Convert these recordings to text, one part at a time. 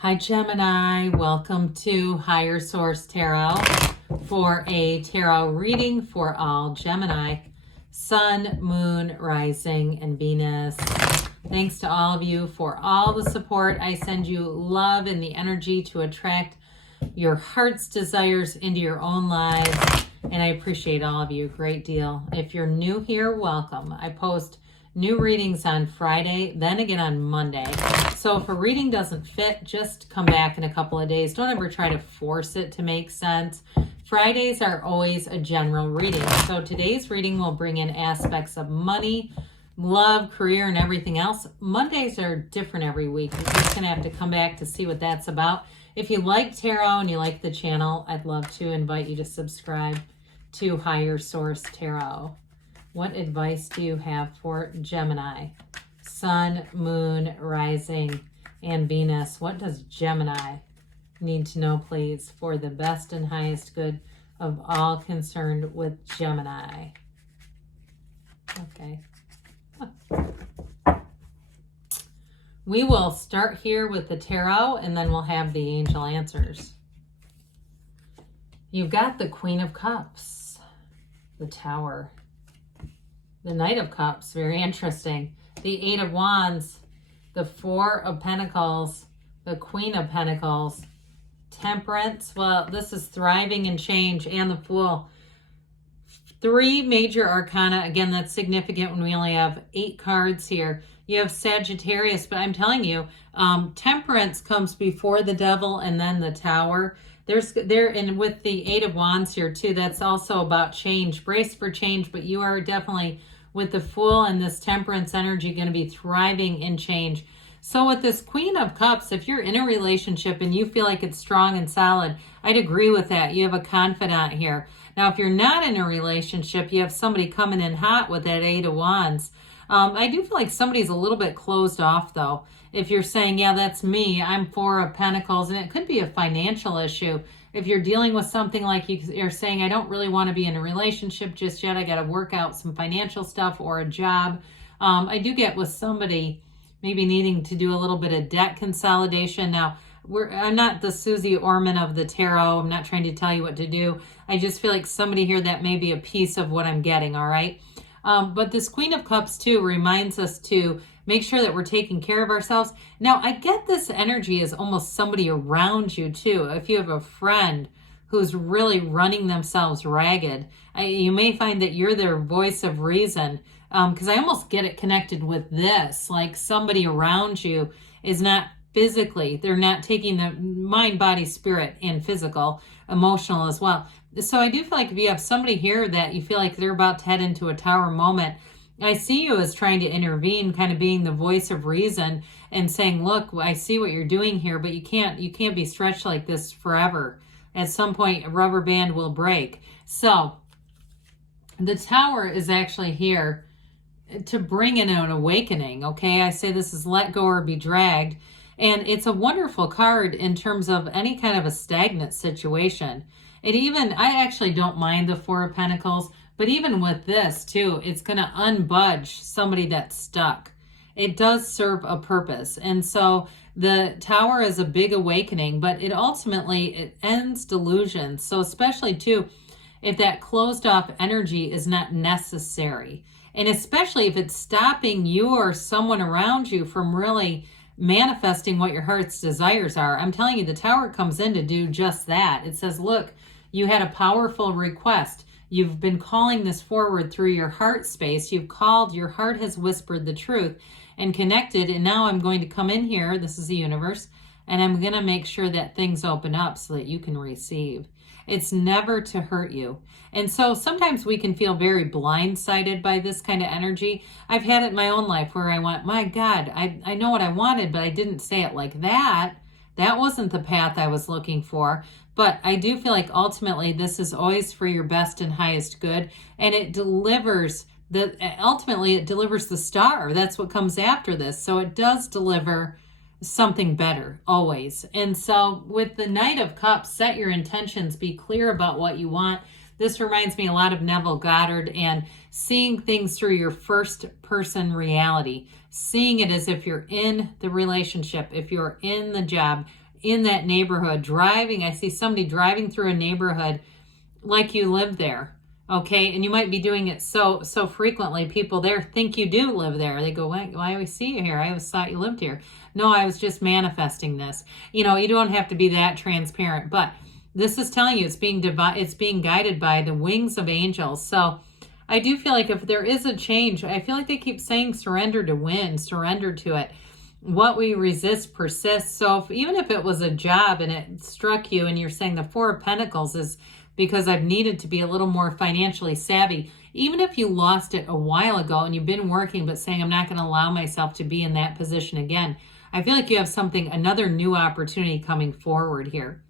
Hi Gemini, welcome to Higher Source Tarot for a tarot reading for all Gemini, Sun, Moon, Rising, and Venus. Thanks to all of you for all the support. I send you love and the energy to attract your heart's desires into your own lives, and I appreciate all of you a great deal. If you're new here, welcome. I post new readings on Friday, then again on Monday. So if a reading doesn't fit, just come back in a couple of days. Don't ever try to force it to make sense. Fridays are always a general reading. So today's reading will bring in aspects of money, love, career, and everything else. Mondays are different every week. You're just going to have to come back to see what that's about. If you like tarot and you like the channel, I'd love to invite you to subscribe to Higher Source Tarot. What advice do you have for Gemini? Sun, Moon, Rising, and Venus. What does Gemini need to know, please, for the best and highest good of all concerned with Gemini? Okay. We will start here with the tarot, and then we'll have the angel answers. You've got the Queen of Cups, the Tower, the Knight of Cups, very interesting. The Eight of Wands, the Four of Pentacles, the Queen of Pentacles, Temperance. Well, this is thriving and change, and the Fool. Three major arcana. Again, that's significant when we only have 8 cards here. You have Sagittarius, but I'm telling you, Temperance comes before the Devil and then the Tower. And with the Eight of Wands here too, that's also about change. Brace for change, but you are definitely, with the Fool and this Temperance energy, going to be thriving in change. So with this Queen of Cups, if you're in a relationship and you feel like it's strong and solid, I'd agree with that. You have a confidant here. Now, if you're not in a relationship, you have somebody coming in hot with that Eight of Wands. I do feel like somebody's a little bit closed off, though. If you're saying, yeah, that's me, I'm Four of Pentacles, and it could be a financial issue. If you're dealing with something like you're saying, I don't really want to be in a relationship just yet, I got to work out some financial stuff or a job. I do get with somebody maybe needing to do a little bit of debt consolidation. Now, I'm not the Susie Orman of the tarot. I'm not trying to tell you what to do. I just feel like somebody here, that may be a piece of what I'm getting, all right? But this Queen of Cups, too, reminds us to make sure that we're taking care of ourselves. Now, I get this energy as almost somebody around you, too. If you have a friend who's really running themselves ragged, you may find that you're their voice of reason, because I almost get it connected with this, like somebody around you is not physically, they're not taking the mind, body, spirit, and physical, emotional as well. So I do feel like if you have somebody here that you feel like they're about to head into a tower moment, I see you as trying to intervene, kind of being the voice of reason and saying, look, I see what you're doing here, but you can't be stretched like this forever. At some point, a rubber band will break. So the Tower is actually here to bring in an awakening, okay? I say this is let go or be dragged. And it's a wonderful card in terms of any kind of a stagnant situation. I actually don't mind the Four of Pentacles, but even with this too, it's going to unbudge somebody that's stuck. It does serve a purpose. And so the Tower is a big awakening, but it ends delusions. So especially too, if that closed off energy is not necessary, and especially if it's stopping you or someone around you from really manifesting what your heart's desires are. I'm telling you, the Tower comes in to do just that. It says, look, you had a powerful request. You've been calling this forward through your heart space. You've called, your heart has whispered the truth and connected. And now I'm going to come in here, this is the universe, and I'm going to make sure that things open up so that you can receive. It's never to hurt you. And so sometimes we can feel very blindsided by this kind of energy. I've had it in my own life where I went, my God, I know what I wanted, but I didn't say it like that. That wasn't the path I was looking for. But I do feel like ultimately this is always for your best and highest good. And it delivers ultimately it delivers the star. That's what comes after this. So it does deliver something better always. And so with the Knight of Cups, set your intentions, be clear about what you want. This reminds me a lot of Neville Goddard and seeing things through your first person reality, seeing it as if you're in the relationship, if you're in the job, in that neighborhood, driving. I see somebody driving through a neighborhood like you live there. Okay, and you might be doing it so frequently. People there think you do live there. They go, why do we see you here? I always thought you lived here. No, I was just manifesting this. You know, you don't have to be that transparent, but this is telling you it's being guided by the wings of angels. So I do feel like if there is a change, I feel like they keep saying surrender to win, surrender to it. What we resist persists. So even if it was a job and it struck you and you're saying the Four of Pentacles is because I've needed to be a little more financially savvy, even if you lost it a while ago and you've been working but saying I'm not going to allow myself to be in that position again, I feel like you have another new opportunity coming forward here.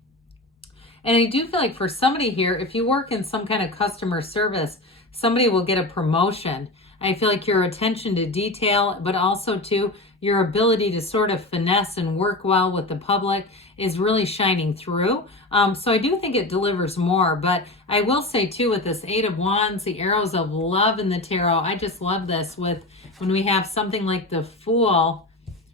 And I do feel like for somebody here, if you work in some kind of customer service, somebody will get a promotion. I feel like your attention to detail, but also too, your ability to sort of finesse and work well with the public is really shining through. So I do think it delivers more, but I will say too, with this Eight of Wands, the arrows of love in the tarot, I just love this with when we have something like the Fool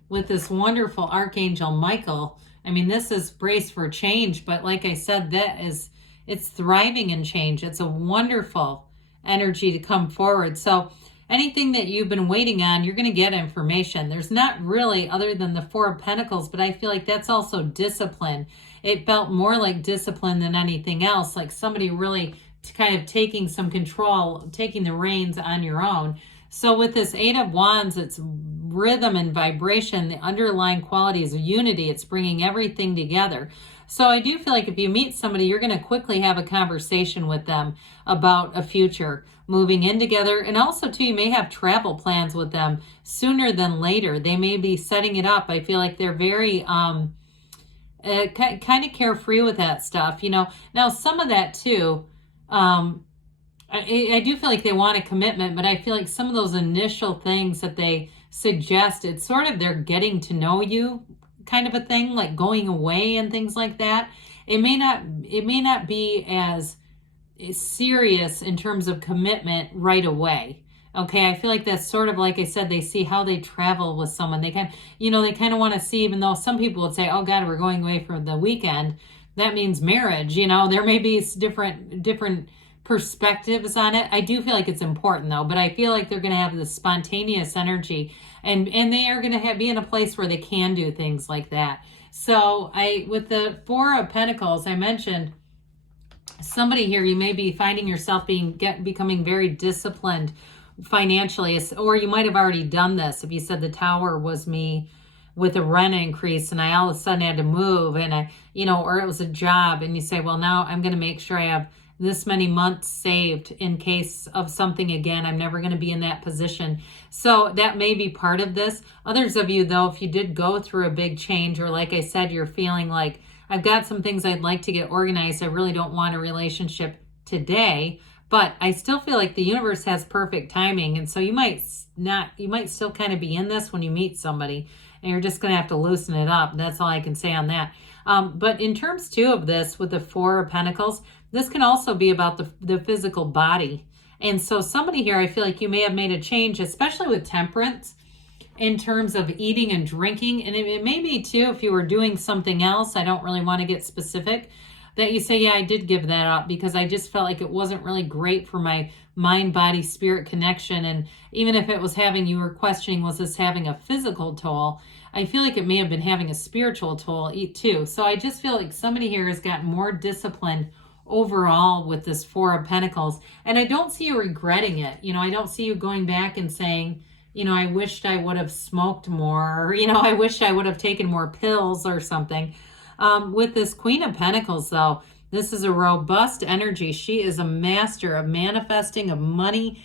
with this wonderful Archangel Michael. I mean, this is brace for change, but like I said, it's thriving in change. It's a wonderful energy to come forward. So anything that you've been waiting on, you're going to get information. There's not really, other than the Four of Pentacles, but I feel like that's also discipline. It felt more like discipline than anything else, like somebody really kind of taking some control, taking the reins on your own. So with this Eight of Wands, it's rhythm and vibration, the underlying qualities of unity. It's bringing everything together. So I do feel like if you meet somebody, you're going to quickly have a conversation with them about a future, moving in together. And also too, you may have travel plans with them sooner than later. They may be setting it up. I feel like they're very kind of carefree with that stuff, you know. Now some of that too, I do feel like they want a commitment, but I feel like some of those initial things that they suggest, it's sort of they're getting to know you kind of a thing, like going away and things like that. It may not be as serious in terms of commitment right away. Okay, I feel like that's sort of like I said, they see how they travel with someone. They kind of want to see, even though some people would say, oh God, we're going away for the weekend. That means marriage, you know, there may be different perspectives on it. I do feel like it's important though, but I feel like they're going to have this spontaneous energy and they are going to be in a place where they can do things like that. So with the Four of Pentacles, I mentioned somebody here, you may be finding yourself becoming very disciplined financially, or you might have already done this. If you said the Tower was me with a rent increase and I all of a sudden had to move and or it was a job and you say, well, now I'm going to make sure I have this many months saved in case of something again. I'm never going to be in that position. So that may be part of this. Others of you, though, if you did go through a big change, or like I said, you're feeling like, I've got some things I'd like to get organized. I really don't want a relationship today, but I still feel like the universe has perfect timing. And so you might still kind of be in this when you meet somebody, and you're just going to have to loosen it up. That's all I can say on that. But in terms too of this with the Four of Pentacles, this can also be about the physical body. And so somebody here, I feel like you may have made a change, especially with temperance, in terms of eating and drinking. And it may be too, if you were doing something else, I don't really want to get specific, that you say, yeah, I did give that up because I just felt like it wasn't really great for my mind, body, spirit connection. And even if it was you were questioning, was this having a physical toll? I feel like it may have been having a spiritual toll too. So I just feel like somebody here has got more disciplined overall with this Four of Pentacles. And I don't see you regretting it. I don't see you going back and saying, I wished I would have smoked more, or, I wish I would have taken more pills or something. With this Queen of Pentacles, though, this is a robust energy. She is a master of manifesting, of money.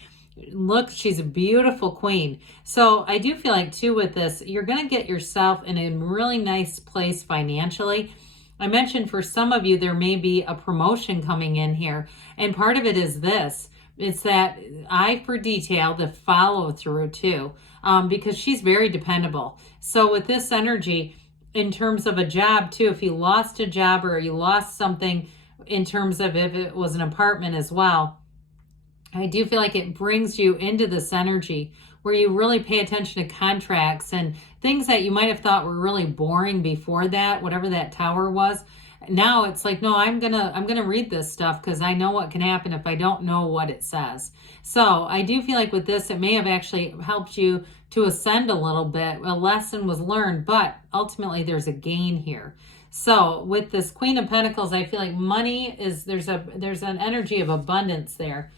Look, she's a beautiful queen. So I do feel like, too, with this, you're going to get yourself in a really nice place financially. I mentioned for some of you, there may be a promotion coming in here. And part of it is this. It's that eye for detail, the follow through too, because she's very dependable. So with this energy, in terms of a job too, if you lost a job or you lost something in terms of if it was an apartment as well, I do feel like it brings you into this energy where you really pay attention to contracts and things that you might have thought were really boring before that, whatever that tower was. Now it's like, no, I'm gonna read this stuff because I know what can happen if I don't know what it says. So I do feel like with this, it may have actually helped you to ascend a little bit. A lesson was learned, but ultimately there's a gain here. So with this Queen of Pentacles, I feel like money is, there's an energy of abundance there.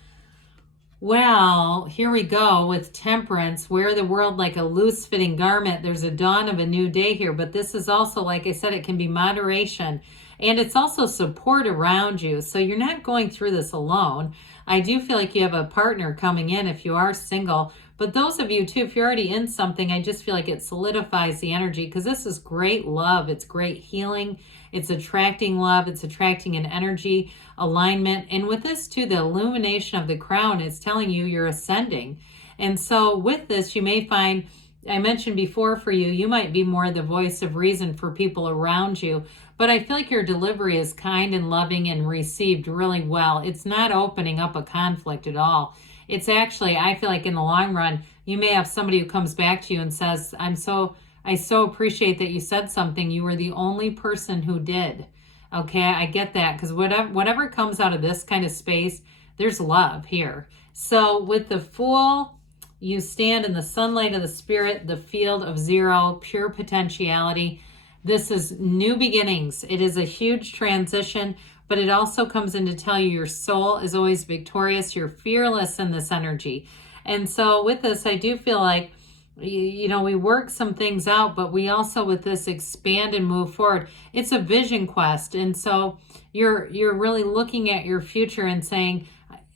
Well, here we go with Temperance. Wear the world like a loose fitting garment. There's a dawn of a new day here, but this is also, like I said, it can be moderation, and it's also support around you. So you're not going through this alone. I do feel like you have a partner coming in if you are single, but those of you too, if you're already in something, I just feel like it solidifies the energy, because this is great love. It's great healing. It's attracting love. It's attracting an energy alignment. And with this too, the illumination of the crown is telling you you're ascending. And so with this, you may find, I mentioned before for you, you might be more the voice of reason for people around you, but I feel like your delivery is kind and loving and received really well. It's not opening up a conflict at all. It's actually, I feel like in the long run, you may have somebody who comes back to you and says, I so appreciate that you said something. You were the only person who did. Okay, I get that, because whatever comes out of this kind of space, there's love here. So with the Fool, you stand in the sunlight of the spirit, the field of zero, pure potentiality. This is new beginnings. It is a huge transition, but it also comes in to tell you your soul is always victorious. You're fearless in this energy. And so with this, I do feel like, you know, we work some things out, but we also with this expand and move forward. It's a vision quest. And so you're really looking at your future and saying,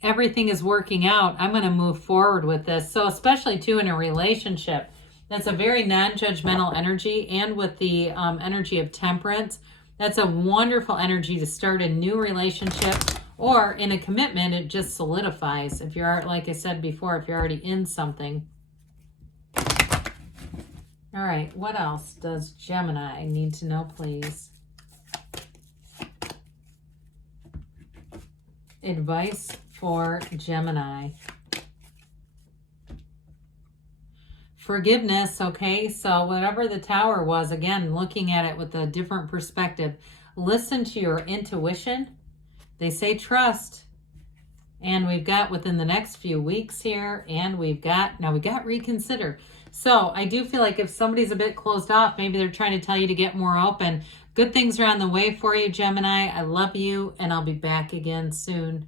everything is working out. I'm going to move forward with this. So especially too in a relationship, that's a very non-judgmental energy. And with the energy of Temperance, that's a wonderful energy to start a new relationship, or in a commitment, it just solidifies. If you're, like I said before, if you're already in something. All right, what else does Gemini need to know, please? Advice for Gemini. Forgiveness, okay? So whatever the tower was, again, looking at it with a different perspective, listen to your intuition. They say trust. And we've got within the next few weeks here, and we got reconsider. So I do feel like if somebody's a bit closed off, maybe they're trying to tell you to get more open. Good things are on the way for you, Gemini. I love you, and I'll be back again soon.